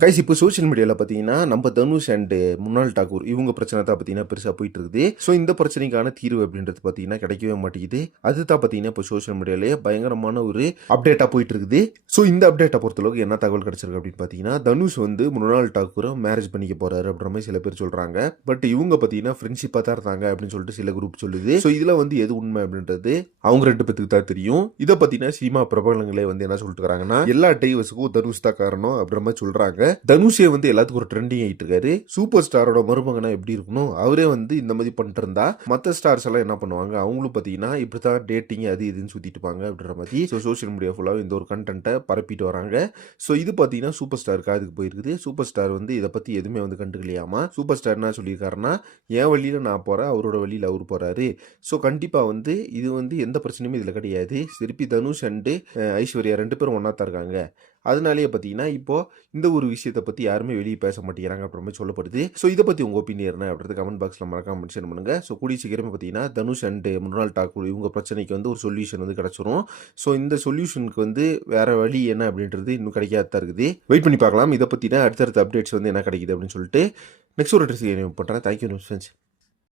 Guys இப்போ social மீடியாவில் பார்த்தீங்கன்னா நம்ம தனுஷ் அண்டு முன்னாள் டாகூர் இவங்க பிரச்சனை தான் பார்த்தீங்கன்னா பெருசாக போயிட்டு இருக்குது ஸோ இந்த பிரச்சனைக்கான தீர்வு அப்படின்றது பார்த்தீங்கன்னா கிடைக்கவே மாட்டேங்குது. அதுதான் பார்த்தீங்கன்னா இப்போ சோஷியல் மீடியாலேயே பயங்கரமான ஒரு அப்டேட்டாக போயிட்டு இருக்குது ஸோ இந்த அப்டேட்டை பொறுத்தளவுக்கு என்ன தகவல் கிடைச்சிருக்கு அப்படின்னு பார்த்தீங்கன்னா தனுஷ் வந்து முன்னாள் டாகூரை மேரேஜ் பண்ணிக்க போறாரு அப்படின்ற மாதிரி சில பேர் சொல்கிறாங்க பட் இவங்க பார்த்தீங்கன்னா ஃப்ரெண்ட்ஷிப்பாக தான் இருந்தாங்க அப்படின்னு சொல்லிட்டு சில குரூப் சொல்லுது. ஸோ இதில் வந்து எது உண்மை அப்படின்றது அவங்க ரெண்டு பேத்துக்கு தான் தெரியும். இதை பார்த்தீங்கன்னா சினிமா பிரபலங்களே வந்து என்ன சொல்லிட்டு இருக்காங்கன்னா எல்லா டைவர்ஸுக்கும் தனுஷ் தான் காரணம் அப்படின்ற மாதிரி சொல்கிறாங்க சொல்றாங்க. தனுஷே வந்து எல்லாத்துக்கும் ஒரு ட்ரெண்டிங் ஆயிட்டு இருக்காரு. சூப்பர் ஸ்டாரோட மருமகனா எப்படி இருக்கணும்? அவரே வந்து இந்த மாதிரி பண்ணிட்டு இருந்தா மற்ற ஸ்டார்ஸ் எல்லாம் என்ன பண்ணுவாங்க? அவங்களும் பார்த்தீங்கன்னா இப்படித்தான் டேட்டிங் அது இதுன்னு சுத்திட்டு இருப்பாங்க அப்படின்ற மாதிரி. ஸோ சோஷியல் மீடியா ஃபுல்லாக இந்த ஒரு கண்டென்ட்டை பரப்பிட்டு வராங்க. ஸோ இது பார்த்தீங்கன்னா சூப்பர் ஸ்டார் காதுக்கு போயிருக்குது. சூப்பர் ஸ்டார் வந்து இதை பற்றி எதுவுமே வந்து கண்டுக்கலையாமா? சூப்பர் ஸ்டார் என்ன சொல்லியிருக்காருன்னா என் வழியில் நான் போகிறேன் அவரோட வழியில் அவர் போகிறாரு ஸோ கண்டிப்பாக வந்து இது வந்து எந்த பிரச்சனையுமே இதில் கிடையாது. திருப்பி தனுஷ் அண்டு ஐஸ்வர்யா ரெண்டு பேரும் ஒன்றா தான் இருக்காங்க. அதனாலேயே பார்த்தீங்கன்னா இப்போ இந்த ஒரு விஷயத்தை பற்றி யாருமே வெளியே பேச மாட்டேங்கிறாங்க அப்புறம் மாதிரி சொல்லப்படுது. ஸோ இதை பற்றி உங்கள் ஒப்பீனியன் என்ன அப்படின்றது கமெண்ட் பாக்ஸில் மறக்காம மென்ஷன் பண்ணுங்க. ஸோ கூடிய சீக்கிரமே பார்த்தீங்கன்னா தனுஷ் அண்ட் முன்னாள் டாக்கூர் இவங்க பிரச்சனைக்கு வந்து ஒரு சொல்யூஷன் வந்து கிடச்சிரும். ஸோ இந்த சொல்யூஷனுக்கு வந்து வேறு வழி என்ன அப்படின்றது இன்னும் கிடைக்காத தான் இருக்குது. வெயிட் பண்ணி பார்க்கலாம். இதை பற்றினா அடுத்தடுத்த அப்டேட்ஸ் வந்து என்ன கிடைக்குது அப்படின்னு சொல்லிட்டு நெக்ஸ்ட் ஒரு ட்ரெஸ் பண்ணுறேன் தேங்க்யூ ஃப்ரெண்ட்ஸ்